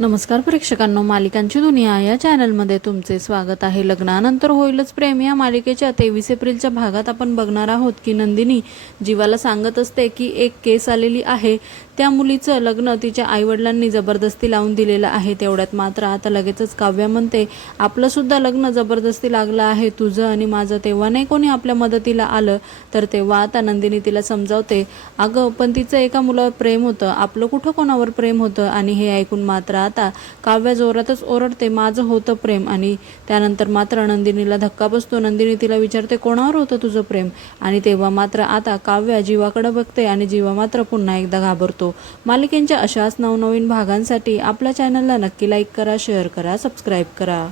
नमस्कार प्रेक्षकांनो मालिकांची दुनिया या चॅनलमध्ये तुमचे स्वागत आहे. लग्नानंतर होईलच प्रेम. या मालिकेच्या तेवीस एप्रिलच्या भागात आपण बघणार आहोत की नंदिनी जीवाला सांगत असते की एक केस आलेली आहे. त्या मुलीचं लग्न तिच्या आईवडिलांनी जबरदस्ती लावून दिलेलं आहे. तेवढ्यात मात्र आता लगेचच काव्या म्हणते आपलंसुद्धा लग्न जबरदस्ती लागलं आहे. तुझं आणि माझं तेव्हा नाही कोणी आपल्या मदतीला आलं तर तेव्हा आता नंदिनी तिला समजावते अगं पण तिचं एका मुलावर प्रेम होतं. आपलं कुठं कोणावर प्रेम होतं? आणि हे ऐकून मात्र आता. काव्या जोरातच ओरडते माझं होतं प्रेम. आणि त्यानंतर मात्र नंदिनीला धक्का बसतो. नंदिनी तिला विचारते कोणावर होतं तुझं प्रेम? आणि तेव्हा मात्र आता काव्या जीवाकडे बघते आणि जीवा मात्र पुन्हा एकदा घाबरतो. मालिकेंच्या अशाच नवनवीन भागांसाठी आपल्या चॅनलला नक्की लाईक करा शेअर करा सबस्क्राईब करा.